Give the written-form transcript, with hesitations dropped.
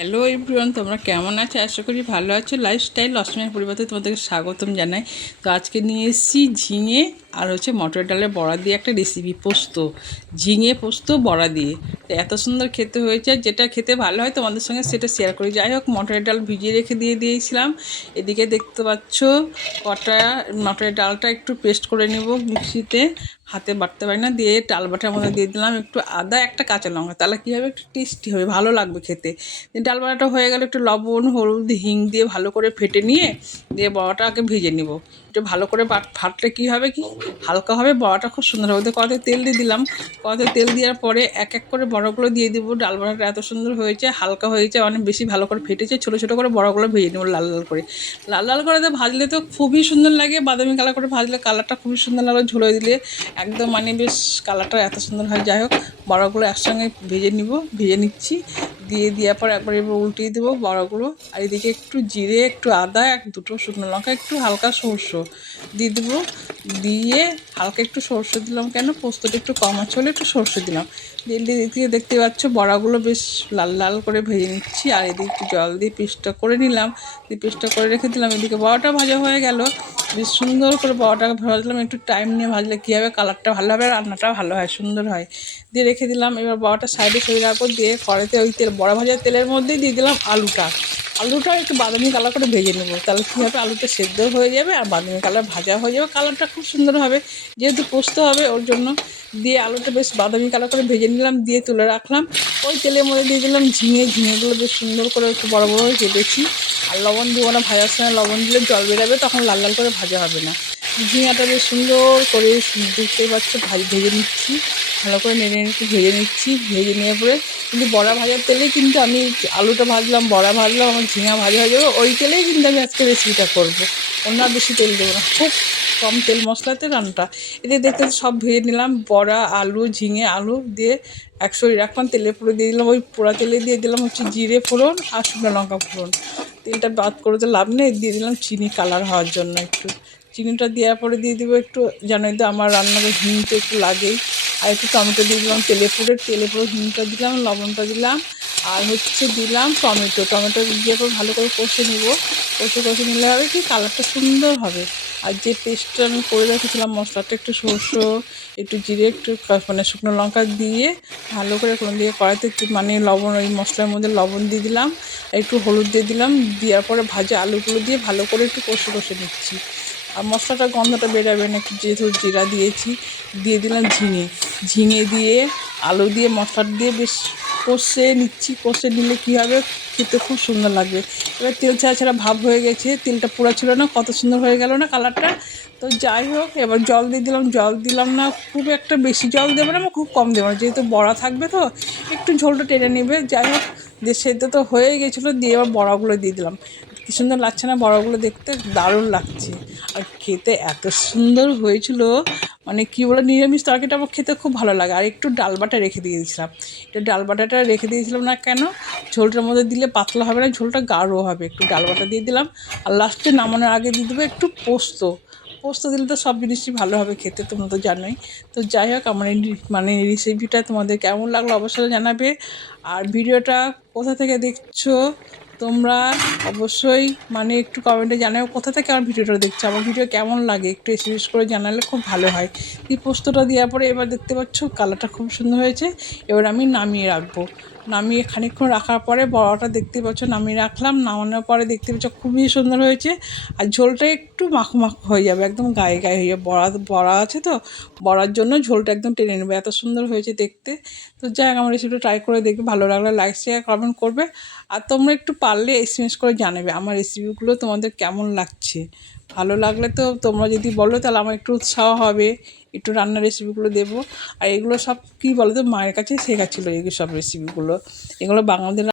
Hello everyone, তোমরা কেমন আছো? আশা করি ভালো আছো। লাইফস্টাইল অসময়ের পরিবর্তে তোমাদেরকে স্বাগতম জানাই। তো আজকে নিয়ে এসেছি ঝিঙে আর মটর ডালের বড়া দিয়ে একটা রেসিপি, পোস্ত, ঝিঙে পোস্ত বড়া দিয়ে। তো এত সুন্দর খেতে হয়েছে, যেটা খেতে ভালো হয় তোমাদের সঙ্গে সেটা শেয়ার করি। যাই হোক, মটরের ডাল ভিজিয়ে রেখে দিয়েছিলাম। এদিকে দেখতে পাচ্ছ কটা মটরের ডালটা একটু পেস্ট করে নেব মিক্সিতে, হাতে বাটতে পারি না, দিয়ে ডাল বাটার মধ্যে দিয়ে দিলাম একটু আদা, একটা কাঁচা লঙ্কা। তাহলে কী হবে, একটু টেস্টি হবে, ভালো লাগবে খেতে। ডাল বড়াটা হয়ে গেলে একটু লবণ, হলুদ, হিং দিয়ে ভালো করে ফেটে নিয়ে দিয়ে বড়াটাকে ভেজে নিব। একটু ভালো করে ফাটলে কী হবে, কি হালকা হবে, বড়াটা খুব সুন্দর হবে। তো কড়াতে তেল দিয়ে দিলাম। কড়াতে তেল দেওয়ার পরে এক এক করে বড়াগুলো দিয়ে দিব। ডাল বড়াটা এত সুন্দর হয়েছে, হালকা হয়েছে, অনেক বেশি ভালো করে ফেটেছে। ছোটো ছোটো করে বড়াগুলো ভেজে নেব লাল লাল করে। লাল লাল করে ভাজলে তো খুবই সুন্দর লাগে। বাদামি কালার করে ভাজলে কালারটা খুবই সুন্দর লাগে। ঝোলে দিলে একদম বেশ কালারটা এত সুন্দর হয়। যাই হোক, বড়াগুলো একসঙ্গে ভেজে নিচ্ছি। দেওয়ার পর একবার এবার উল্টিয়ে দেবো বড়াগুলো। আর এদিকে একটু জিরে, একটু আদা, দুটো শুকনো লঙ্কা, একটু হালকা সরষে দিয়ে দেবো। দিয়ে হালকা একটু সরষে দিলাম, কেন পোস্তটা একটু কম আছে হলে একটু সরষে দিলাম। এদিকে দেখতে পাচ্ছ বড়াগুলো বেশ লাল লাল করে ভেজে নিচ্ছি। আর এদিকে একটু জল দিয়ে পেস্টটা করে নিলাম, দিয়ে পেস্টটা করে রেখে দিলাম। এদিকে বড়াটা ভাজা হয়ে গেল। বেশ সুন্দর করে বড়াটাকে ভাজলাম। একটু টাইম নিয়ে ভাজলে কী হবে, কালারটা ভালো হবে, রান্নাটা ভালো হয়, সুন্দর হয়। দিয়ে রেখে দিলাম। এবার বড়াটা সাইডে সরিয়ে রাখবো। দিয়ে কড়াইতে ওই বড়া ভাজার তেলের মধ্যেই দিয়ে দিলাম আলুটা একটু বাদামি কালার করে ভেজে নেবো। তাহলে কী হবে, আলুটা সেদ্ধ হয়ে যাবে আর বাদামি কালার ভাজা হয়ে যাবে, কালারটা খুব সুন্দর হবে। যেহেতু পোস্ত হবে ওর জন্য। দিয়ে আলুটা বেশ বাদামি কালার করে ভেজে নিলাম, দিয়ে তুলে রাখলাম। ওই তেলের মধ্যে দিয়ে দিলাম ঝিঙেগুলো বেশ সুন্দর করে একটু বড় বড় করে কেটেছি। আর লবণ দেবো না, ভাজার সময় লবণ দিলে জল বেরাবে, তখন লাল লাল করে ভাজা হবে না। ঝিঙাটা বেশ সুন্দর করে দেখতেই পাচ্ছ ভেজে নিচ্ছি, ভালো করে নেড়ে ভেজে নিচ্ছি। ভেজে নেওয়ার পরে কিন্তু বড়া ভাজার তেলেই কিন্তু আমি আলুটা ভাজলাম, বড়া ভাজলাম, আমার ঝিঙা ভাজা হয়ে যাবে। ওই তেলেই কিন্তু আমি আজকে রেসিপিটা করবো, অন্য আর বেশি তেল দেবো না, খুব কম তেল মশলাতে রান্নাটা। এতে দেখতে সব ভেজে নিলাম, বড়া, আলু, আলু দিয়ে একসঙ্গে রাখলাম। তেলে পুরো দিয়ে দিলাম, ওই পোড়া তেলে দিয়ে দিলাম জিরে ফোড়ন আর শুকনো লঙ্কা ফোড়ন। তেলটা বাদ করে তো লাভ নেই, দিয়ে দিলাম চিনি কালার হওয়ার জন্য। একটু চিনিটা দেওয়ার পরে দিয়ে দেবো একটু, জানোই তো আমার রান্নাতে হিং তো একটু লাগেই। আর একটু টমেটো দিয়ে দিলাম, তেলে পুরো হিংটা দিলাম, লবণটা দিলাম। আর দিলাম টমেটো দিয়ে পর ভালো করে কষে কষে নিলে হবে কি, কালারটা সুন্দর হবে। আর যে পেস্টটা আমি করে রেখেছিলাম মশলাটা, একটু সরষে, একটু জিরে, একটু শুকনো লঙ্কা দিয়ে ভালো করে দিয়ে কড়াইতে লবণ, ওই মশলার মধ্যে লবণ দিয়ে দিলাম, একটু হলুদ দিয়ে দিলাম। দেওয়ার পরে ভাজা আলুগুলো দিয়ে ভালো করে একটু কষে নিচ্ছি। আর মশলাটা গন্ধটা বেরাবে না, একটু যেহেতু জিরা দিয়েছি। দিয়ে দিলাম ঝিঙে দিয়ে আলু দিয়ে মশলা দিয়ে বেশ কষে নিলে কী হবে, খেতে খুব সুন্দর লাগবে। এবার তেল ছাড়া ভাব হয়ে গেছে, তেলটা পুরো ছিল না, কত সুন্দর হয়ে গেল না কালারটা। তো যাই হোক, এবার জল দিলাম না, খুব একটা বেশি জল দেবো না, খুব কম দেবো না, যেহেতু বড়া থাকবে তো একটু ঝোলটা টেনে নেবে। যাই হোক, দিয়ে সেদ্ধ তো হয়ে গেছিলো, দিয়ে এবার বড়াগুলো দিয়ে দিলাম। কী সুন্দর লাগছে না বড়াগুলো, দেখতে দারুণ লাগছে। আর খেতে এত সুন্দর হয়েছিল, কী বলে, নিরামিষ তরকারিটা আমার খেতে খুব ভালো লাগে। আর একটু ডাল বাটা রেখে দিয়েছিলাম। ডাল বাটাটা রেখে দিয়েছিলাম না কেন, ঝোলটার মধ্যে দিলে পাতলা হবে না, ঝোলটা গাঢ় হবে। একটু ডাল বাটা দিয়ে দিলাম। আর লাস্টে নামানোর আগে দিয়ে দেবো একটু পোস্ত দিলে তো সব জিনিসই ভালো হবে খেতে, তোমরা তো জানোই। তো যাই হোক, আমার এই রেসিপিটা তোমাদের কেমন লাগলো অবশ্যই জানাবে। আর ভিডিওটা কোথা থেকে দেখছো তোমরা অবশ্যই একটু কমেন্টে জানাও, কোথা থেকে আমার ভিডিওটা দেখছো, আমার ভিডিও কেমন লাগে একটু এসএমএস করে জানালে খুব ভালো হয়। এই পোস্তটা দেওয়ার পরে এবার দেখতে পাচ্ছ কালারটা খুব সুন্দর হয়েছে। এবার আমি নামিয়ে রাখবো। নামিয়ে খানিকক্ষণ রাখার পরে বড়াটা দেখতে পাচ্ছ নামিয়ে রাখলাম। নামানোর পরে দেখতে পাচ্ছ খুবই সুন্দর হয়েছে। আর ঝোলটা একটু মাখো হয়ে যাবে, একদম গায়ে হয়ে যাবে। বড়া আছে তো, বড়ার জন্য ঝোলটা একদম টেনে নেবে, এত সুন্দর হয়েছে দেখতে। তো যাই হোক, আমার রেসিপিটা ট্রাই করে দেখবে, ভালো লাগলে লাইক, শেয়ার, কমেন্ট করবে। আর তোমরা একটু পারলে এসএমএস করে জানাবে আমার রেসিপিগুলো তোমাদের কেমন লাগছে। ভালো লাগলে তো তোমরা যদি বলো তাহলে আমার একটু উৎসাহ হবে, একটু রান্নার রেসিপিগুলো দেবো। আর এগুলো সব কী বলো তো, মায়ের কাছেই শেখা ছিল এগুলো সব রেসিপিগুলো। এগুলো বাঙালিদের